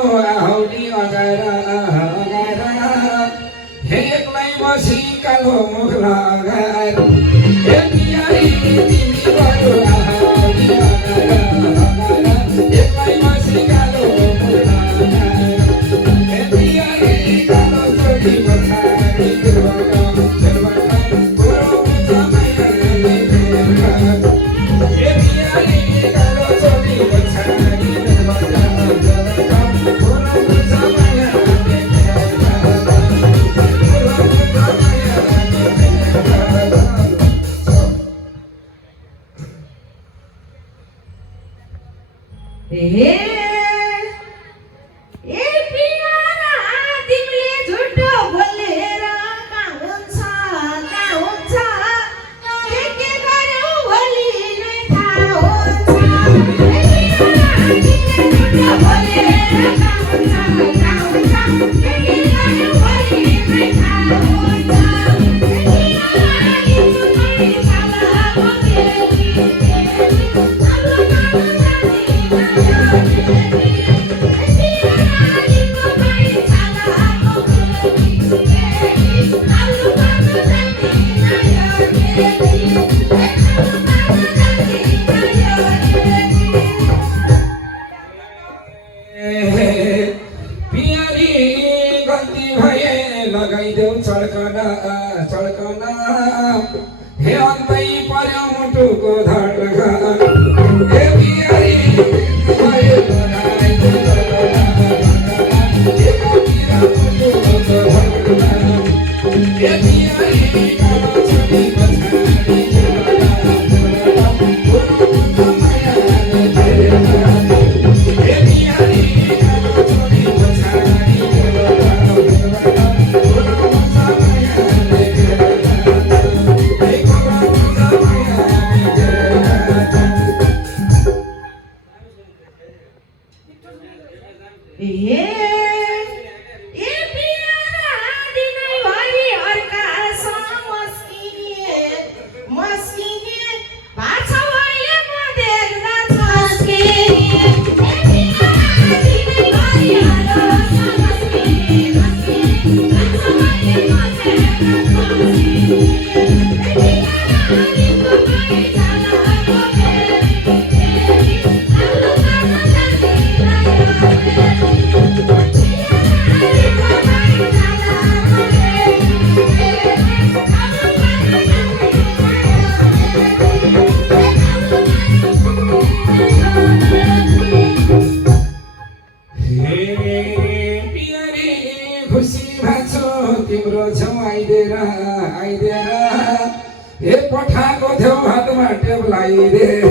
आउली अगारा अगारा हेक्लै बसी कालो मुख लगाएर हे पियारी तिमी बरु आउली अगारा अगारा हेक्लै बसी कालो मुख लगाएर हे पियारी कालो चोली पछाडि दुर्गा लगाइदेऊ चड्कना चड्कना हे अन्तै पर्यो मुटुको धड्कन हे पियारी भए लगाइदेऊ चड्कना हे कतिरा मुटुको धड्कन हे पियारी कालो चोली पछाडि तिम्रो छेउ आइदिएर आइदिएर हे पठाएको थियो हातमा टेबल आइदिएर